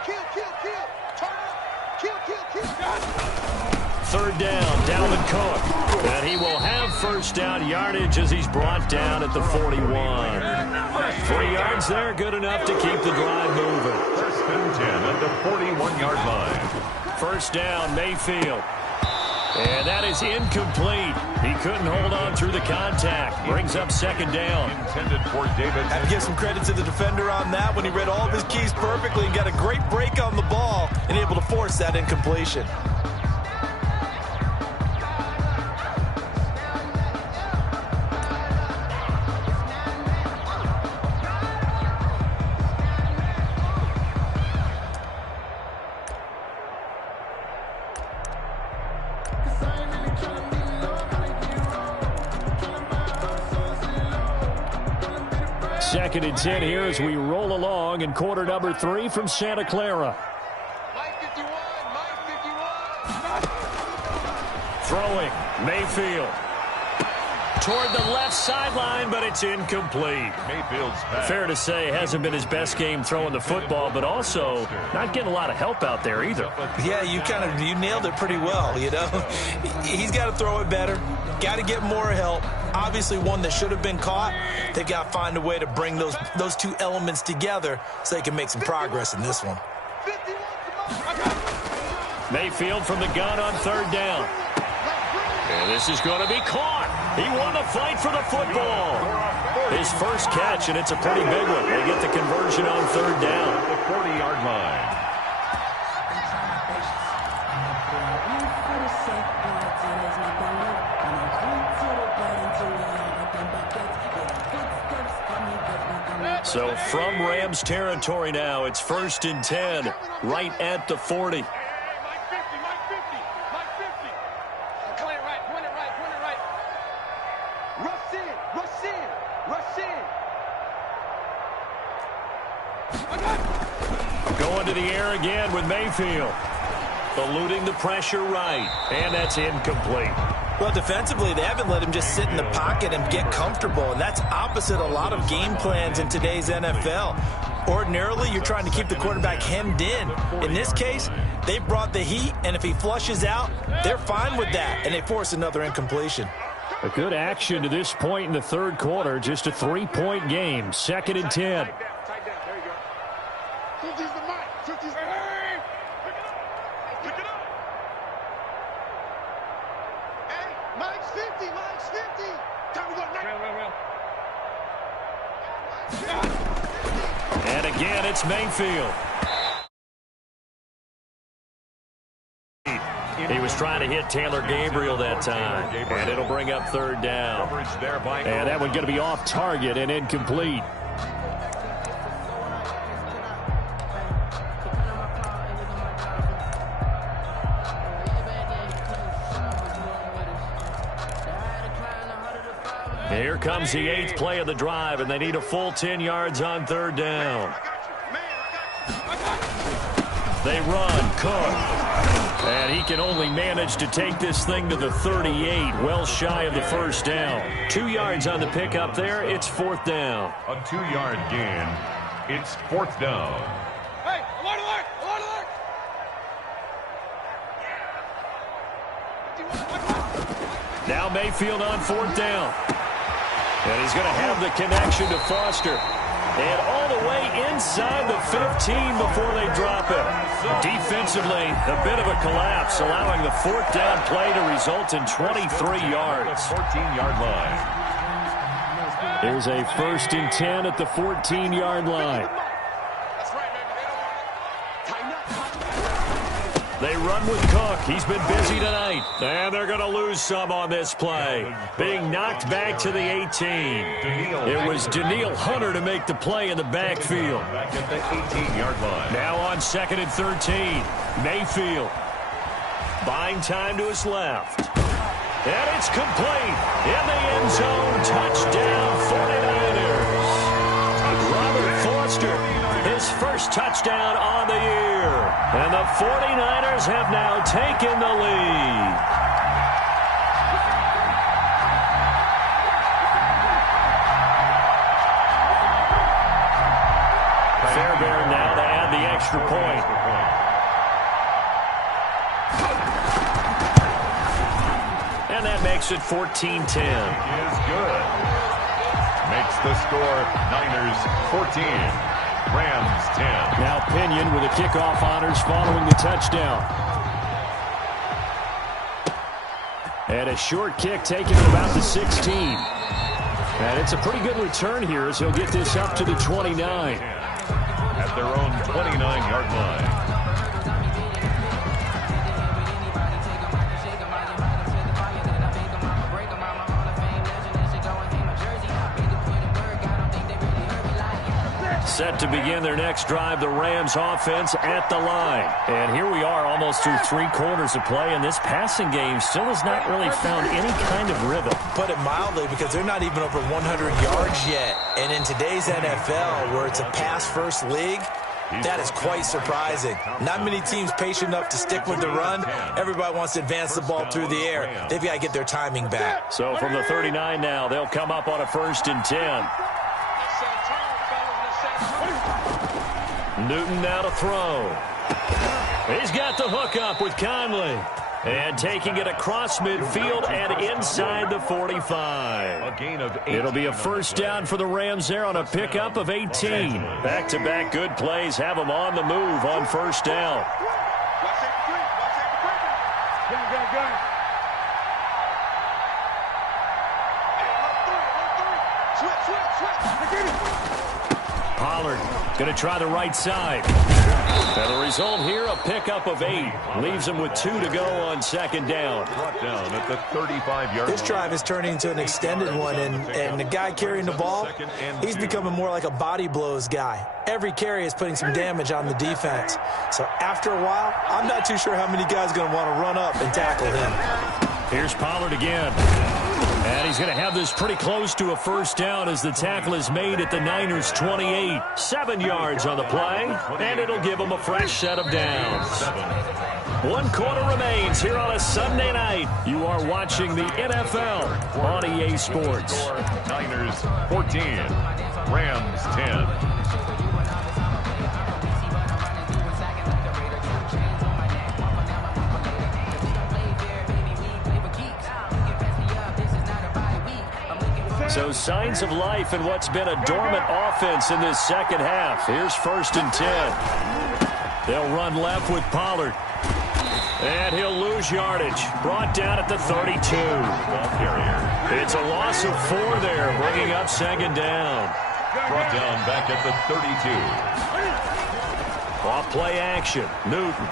Kill, kill, kill. Turn up. Kill, kill, kill. 3rd down, Dalvin Cook. And he will have 1st down yardage as he's brought down at the 41. 3 yards there, good enough to keep the drive moving. 1st and 10 at the 41-yard line. 1st down, Mayfield. And that is incomplete. He couldn't hold on through the contact. Brings up 2nd down. Intended for David. I have to give some credit to the defender on that when he read all of his keys perfectly and got a great break on the ball and able to force that incompletion. Second and 10 here as we roll along in quarter number 3 from Santa Clara. Mike 51, Mike 51. Throwing, Mayfield. Toward the left sideline, but it's incomplete. Mayfield's pass. Fair to say, hasn't been his best game throwing the football, but also not getting a lot of help out there either. Yeah, you nailed it pretty well, you know. He's got to throw it better. Got to get more help. Obviously one that should have been caught. They've got to find a way to bring those 2 elements together so they can make some progress in this one. Mayfield from the gun on 3rd down. And this is going to be caught. He won the fight for the football. His first catch, and it's a pretty big one. They get the conversion on 3rd down. At the 40-yard line. So from Rams territory now, it's 1st and 10, right at the 40. Mike 50, Mike 50, Mike 50. Clear it right, point it right, point it right. Rush in, rush in, rush in. Going to the air again with Mayfield. Eluding the pressure right, and that's incomplete. Well, defensively, they haven't let him just sit in the pocket and get comfortable, and that's opposite a lot of game plans in today's NFL. Ordinarily, you're trying to keep the quarterback hemmed in. In this case, they brought the heat, and if he flushes out, they're fine with that, and they force another incompletion. A good action to this point in the 3rd quarter, just a 3-point game, 2nd and 10. Tight down, there you go. 50's the mic, 50's the mic. Pick it up. Hey, Mike's 50, Mike's 50. Time to go, And again, it's Mayfield. He was was trying to hit Taylor Gabriel that time. And it'll bring up third down. And that one's going to be off target and incomplete. Here comes the 8th play of the drive, and they need a full 10 yards on third down. They run, Cook. And he can only manage to take this thing to the 38, well shy of the first down. 2 yards on the pickup there. It's fourth down. A 2-yard gain. It's fourth down. Hey, alert, alert, alert! Now Mayfield on fourth down. And he's going to have the connection to Foster. And all the way inside the 15 before they drop it. Defensively, a bit of a collapse, allowing the fourth down play to result in 23 yards. 14-yard line. Here's a 1st and 10 at the 14-yard line. They run with Cook. He's been busy tonight. And they're going to lose some on this play. Being knocked back to the 18. It was Daniil Hunter to make the play in the backfield. Back at the 18-yard line. Now on 2nd and 13. Mayfield. Buying time to his left. And it's complete. In the end zone. Touchdown 49ers. Robert Foster. His first touchdown on the year. And the 49ers have now taken the lead. Fairbairn now to add the extra point. And that makes it 14-10. Is good. Makes the score Niners 14. Rams 10. Now Pinion with the kickoff honors following the touchdown. And a short kick taken at about the 16. And it's a pretty good return here as he'll get this up to the 29. At their own 29-yard line. Set to begin their next drive, the Rams offense at the line. And here we are almost through 3 quarters of play, and this passing game still has not really found any kind of rhythm. Put it mildly, because they're not even over 100 yards yet. And in today's NFL, where it's a pass-first league, that is quite surprising. Not many teams patient enough to stick with the run. Everybody wants to advance the ball through the air. They've got to get their timing back. So from the 39 now, they'll come up on a 1st and 10. Newton now to throw. He's got the hook up with Conley. And taking it across midfield and inside the 45. A gain of 8. It'll be a first down for the Rams there on a pickup of 18. Back-to-back good plays have them on the move on first down. Pollard going to try the right side. And the result here, a pickup of 8. Leaves him with 2 to go on 2nd down. Brought down at the 35-yard line. This drive is turning into an extended one, and the guy carrying the ball, he's becoming more like a body blows guy. Every carry is putting some damage on the defense. So after a while, I'm not too sure how many guys are going to want to run up and tackle him. Here's Pollard again. And he's going to have this pretty close to a first down as the tackle is made at the Niners' 28. 7 yards on the play, and it'll give them a fresh set of downs. 1 quarter remains here on a Sunday night. You are watching the NFL on EA Sports. Niners 14, Rams 10. So signs of life in what's been a dormant offense in this second half. Here's 1st and 10. They'll run left with Pollard. And he'll lose yardage. Brought down at the 32. It's a loss of 4 there, bringing up 2nd down. Brought down back at the 32. Off play action. Newton.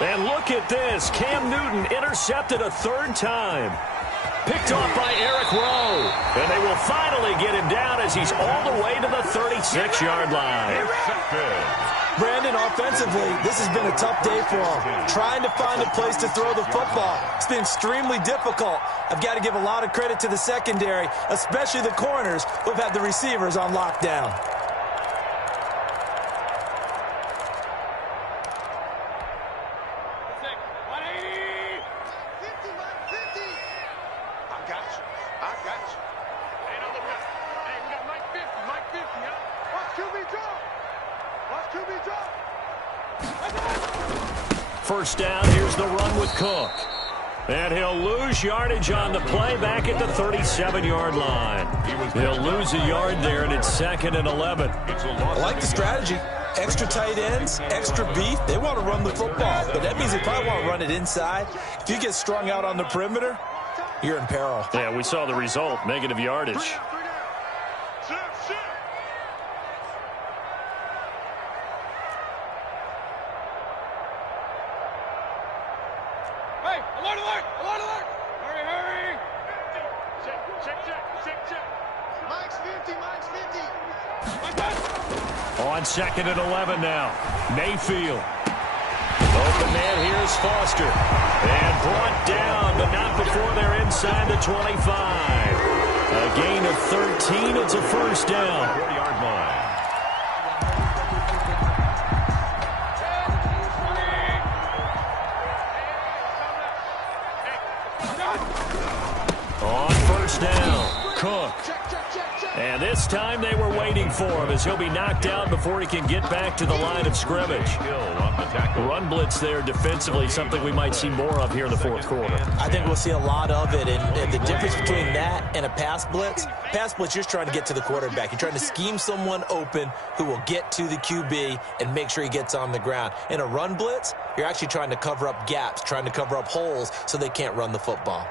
And look at this. Cam Newton intercepted a third time. Picked off by Eric Rowe. And they will finally get him down as he's all the way to the 36-yard line. Brandon, offensively, this has been a tough day for him. Trying to find a place to throw the football. It's been extremely difficult. I've got to give a lot of credit to the secondary, especially the corners who've had the receivers on lockdown. First down, here's the run with Cook. And he'll lose yardage on the play back at the 37-yard line. He'll lose a yard there, and it's 2nd and 11. I like the strategy. Extra tight ends, extra beef. They want to run the football, but that means they probably want to run it inside. If you get strung out on the perimeter, you're in peril. Yeah, we saw the result, negative yardage. On 2nd and 11 now. Mayfield. Open man, here's Foster. And brought down, but not before they're inside the 25. A gain of 13. It's a first down. 40-yard line. On first down, Cook. And this time they were waiting for him as he'll be knocked out before he can get back to the line of scrimmage. Run blitz there defensively, something we might see more of here in the fourth quarter. I think we'll see a lot of it, and the difference between that and a pass blitz, you're just trying to get to the quarterback. You're trying to scheme someone open who will get to the QB and make sure he gets on the ground. In a run blitz, you're actually trying to cover up gaps, trying to cover up holes so they can't run the football.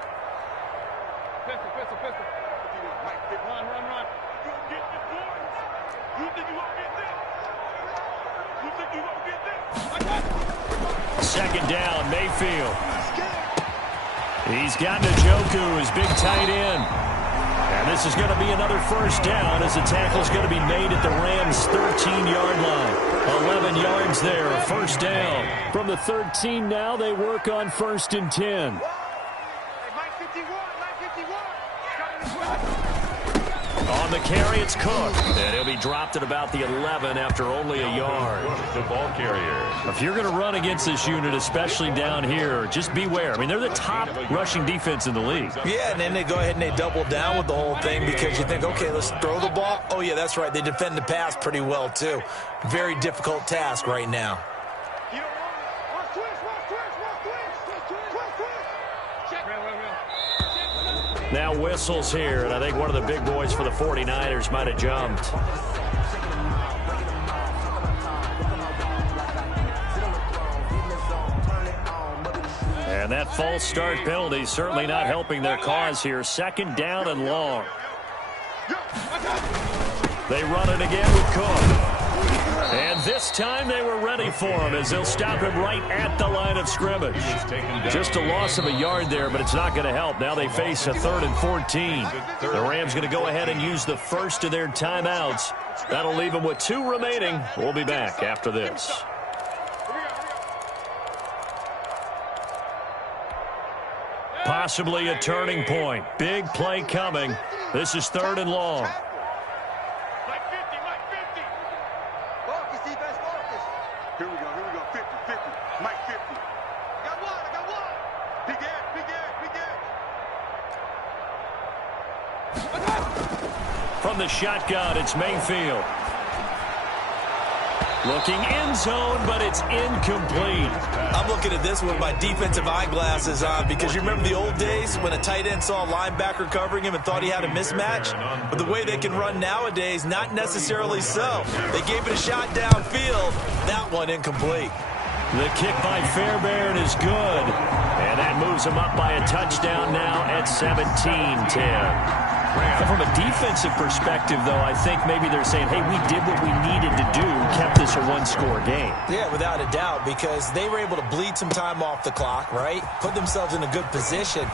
Second down, Mayfield. He's got Njoku, his big tight end. And this is going to be another first down as the tackle's going to be made at the Rams' 13-yard line. 11 yards there, a first down. From the 13 now, they work on 1st and 10. On the carry, it's Cook. And he'll be dropped at about the 11 after only a yard. The ball carrier. If you're going to run against this unit, especially down here, just beware. I mean, they're the top rushing defense in the league. Yeah, and then they go ahead and they double down with the whole thing because you think, okay, let's throw the ball. Oh, yeah, that's right. They defend the pass pretty well, too. Very difficult task right now. Now whistles here, and I think one of the big boys for the 49ers might have jumped. And that false start penalty certainly not helping their cause here. 2nd down and long. They run it again with Cook. And this time they were ready for him as they'll stop him right at the line of scrimmage. Just a loss of a yard there, but it's not going to help. Now they face a 3rd and 14. The Rams going to go ahead and use the first of their timeouts. That'll leave them with 2 remaining. We'll be back after this. Possibly a turning point. Big play coming. This is 3rd and long. From the shotgun, it's Mayfield. Looking end zone, but it's incomplete. I'm looking at this with my defensive eyeglasses on because you remember the old days when a tight end saw a linebacker covering him and thought he had a mismatch? But the way they can run nowadays, not necessarily so. They gave it a shot downfield. That one incomplete. The kick by Fairbairn is good. And that moves him up by a touchdown now at 17-10. From a defensive perspective, though, I think maybe they're saying, hey, we did what we needed to do, kept this a one-score game. Yeah, without a doubt, because they were able to bleed some time off the clock, right? Put themselves in a good position,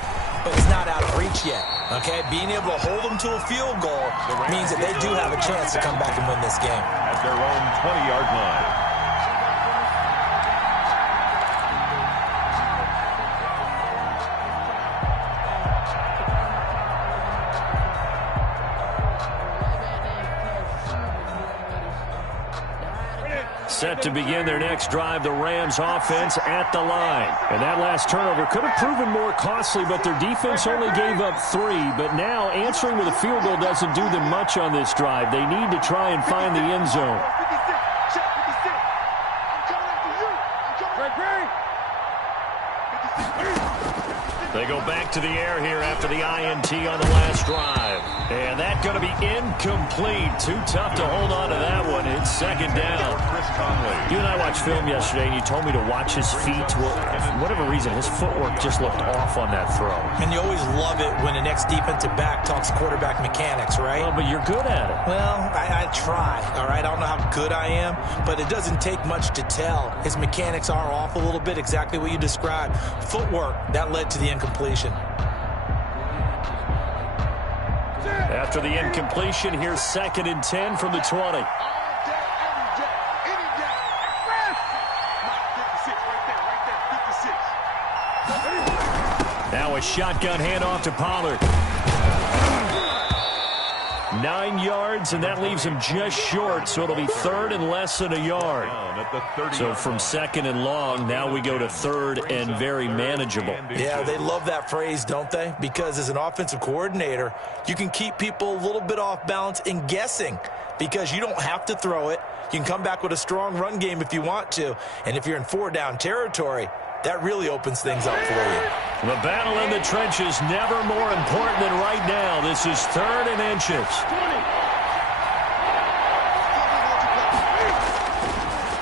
but it's not out of reach yet, okay? Being able to hold them to a field goal means that they do have a chance to come back and win this game. At their own 20-yard line. Set to begin their next drive, the Rams offense at the line. And that last turnover could have proven more costly, but their defense only gave up 3. But now answering with a field goal doesn't do them much on this drive. They need to try and find the end zone. They go back to the air here after the INT on the last drive. And that's going to be incomplete. Too tough to hold on to that one. It's second down. You and I watched film yesterday, and you told me to watch his feet. Well, for whatever reason, his footwork just looked off on that throw. And you always love it when the next defensive back talks quarterback mechanics, right? Well, but you're good at it. Well, I try, all right? I don't know how good I am, but it doesn't take much to tell. His mechanics are off a little bit, exactly what you described. Footwork, that led to the incompletion. After the incompletion, here's 2nd and 10 from the 20. Now a shotgun handoff to Pollard. 9 yards, and that leaves him just short, so it'll be 3rd and less than a yard. So from 2nd and long, now we go to 3rd and very manageable. Yeah, they love that phrase, don't they? Because as an offensive coordinator, you can keep people a little bit off balance and guessing because you don't have to throw it. You can come back with a strong run game if you want to, and if you're in 4-down territory, that really opens things up for you. The battle in the trenches never more important than right now. This is 3rd and inches.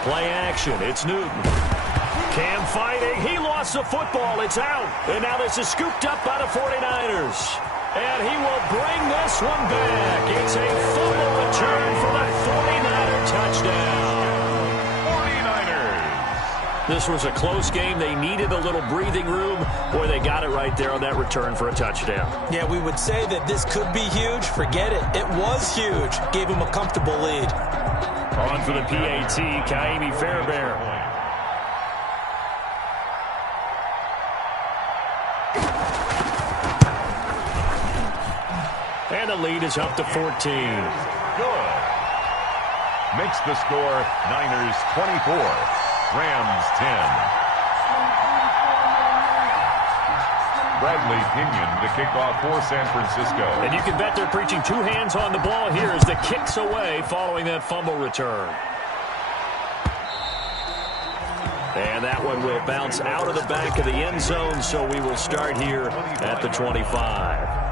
Play action. It's Newton. Cam fighting. He lost the football. It's out. And now this is scooped up by the 49ers. And he will bring this one back. It's a fumble return for the 49er touchdown. This was a close game. They needed a little breathing room. Boy, they got it right there on that return for a touchdown. Yeah, we would say that this could be huge. Forget it. It was huge. Gave him a comfortable lead. On for the PAT, Kaimi Fairbairn. And the lead is up to 14. Good. Makes the score Niners 24. Rams 10. Bradley Pinion to kick off for San Francisco. And you can bet they're preaching 2 hands on the ball here as the kick's away following that fumble return. And that one will bounce out of the back of the end zone, so we will start here at the 25.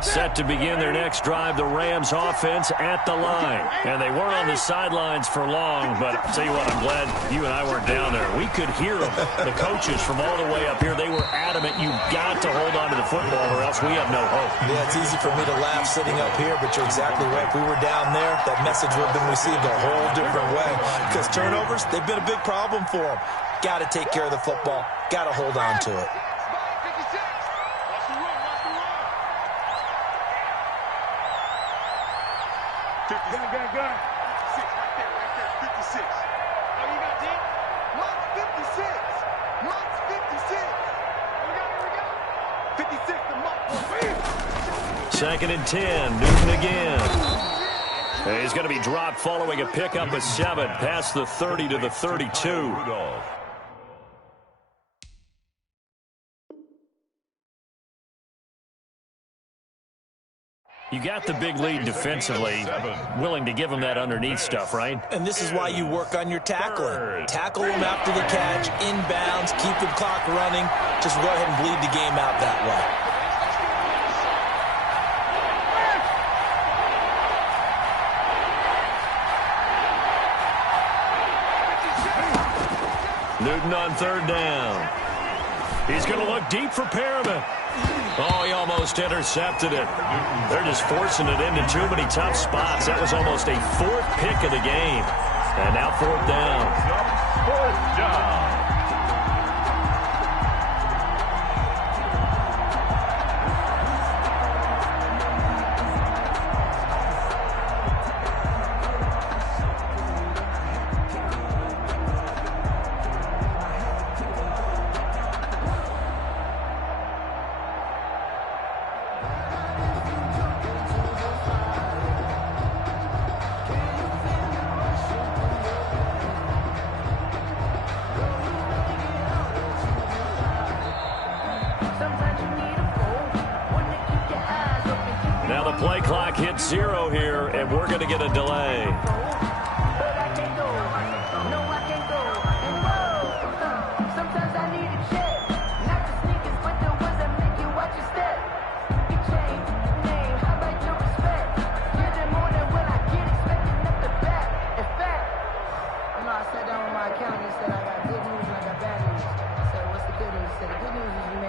Set to begin their next drive, the Rams offense at the line. And they weren't on the sidelines for long, but I'll tell you what, I'm glad you and I weren't down there. We could hear them, the coaches from all the way up here. They were adamant, you've got to hold on to the football or else we have no hope. Yeah, it's easy for me to laugh sitting up here, but you're exactly right. If we were down there, that message would have been received a whole different way. Because turnovers, they've been a big problem for them. Got to take care of the football. Got to hold on to it. Gun. 6, right there, 56. Oh, you got deep? Monk's 56. Monk's 56. Here we go. 56 to Monk. 2nd and 10, Newton again. And he's going to be dropped following a pickup of 7, past the 30 to the 32. You got the big lead defensively, willing to give them that underneath stuff, right? And this is why you work on your tackling. Tackle them after the catch, inbounds, keep the clock running. Just go ahead and bleed the game out that way. Newton on third down. He's going to look deep for Perriman. Oh, he almost intercepted it. They're just forcing it into too many tough spots. That was almost a fourth pick of the game. And now fourth down. Fourth down. Play clock hits 0 here, and we're going to get a delay.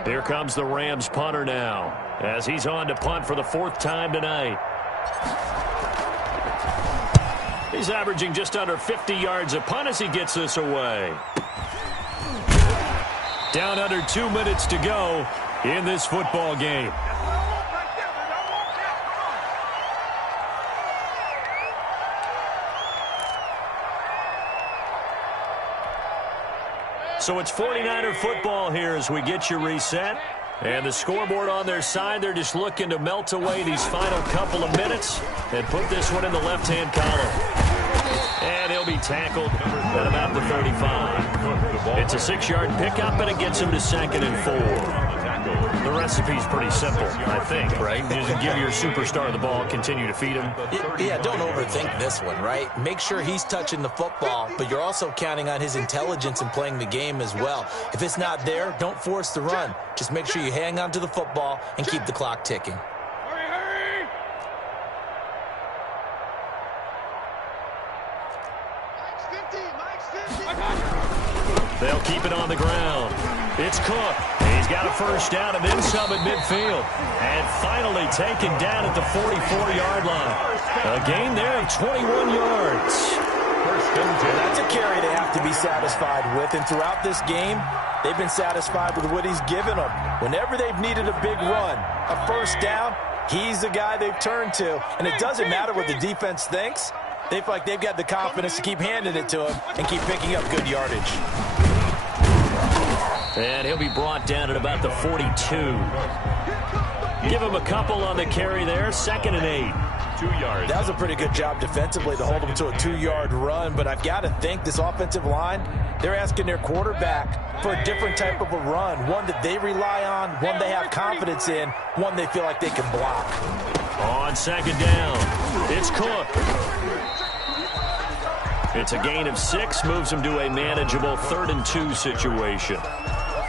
Here comes the Rams punter now, as he's on to punt for the 4th time tonight. He's averaging just under 50 yards a punt as he gets this away. Down under 2 minutes to go in this football game. So it's 49er football here as we get you reset. And the scoreboard on their side, they're just looking to melt away these final couple of minutes and put this one in the left-hand column. And he'll be tackled at about the 35. It's a 6-yard pickup, and it gets him to 2nd and 4. The recipe's pretty simple, I think, right? Just give your superstar the ball, continue to feed him. Yeah, don't overthink this one, right? Make sure he's touching the football, but you're also counting on his intelligence in playing the game as well. If it's not there, don't force the run. Just make sure you hang on to the football and keep the clock ticking. They'll keep it on the ground. It's Cook. He's got a first down and then some at midfield. And finally taken down at the 44-yard line. A gain there of 21 yards. That's a carry they have to be satisfied with. And throughout this game, they've been satisfied with what he's given them. Whenever they've needed a big run, a first down, he's the guy they've turned to. And it doesn't matter what the defense thinks. They feel like they've got the confidence to keep handing it to him and keep picking up good yardage. And he'll be brought down at about the 42. Give him a couple on the carry there. 2nd and 8. 2 yards. That was a pretty good job defensively to hold him to a 2-yard run. But I've got to think this offensive line, they're asking their quarterback for a different type of a run. One that they rely on, one they have confidence in, one they feel like they can block. On 2nd down, it's Cook. It's a gain of 6, moves him to a manageable 3rd and 2 situation.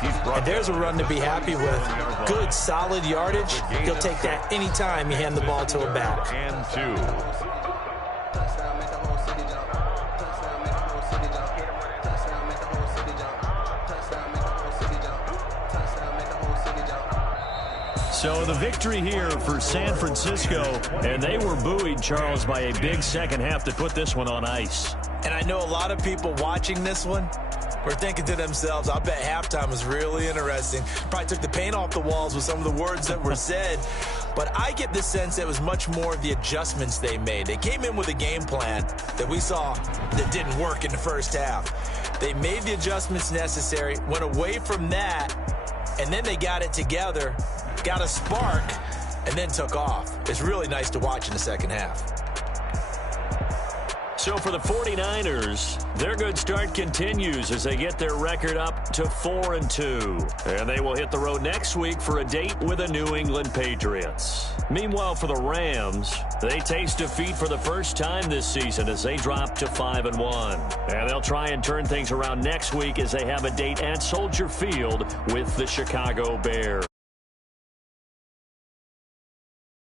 And there's a run to be happy with. Good, solid yardage. He'll take that anytime you hand the ball to a back. And 2. So the victory here for San Francisco, and they were buoyed, Charles, by a big second half to put this one on ice. And I know a lot of people watching this one were thinking to themselves, I bet halftime was really interesting. Probably took the paint off the walls with some of the words that were said. But I get the sense that it was much more of the adjustments they made. They came in with a game plan that we saw that didn't work in the first half. They made the adjustments necessary, went away from that, and then they got it together, got a spark, and then took off. It's really nice to watch in the second half. So for the 49ers, their good start continues as they get their record up to 4-2. And they will hit the road next week for a date with the New England Patriots. Meanwhile, for the Rams, they taste defeat for the first time this season as they drop to 5-1. And they'll try and turn things around next week as they have a date at Soldier Field with the Chicago Bears.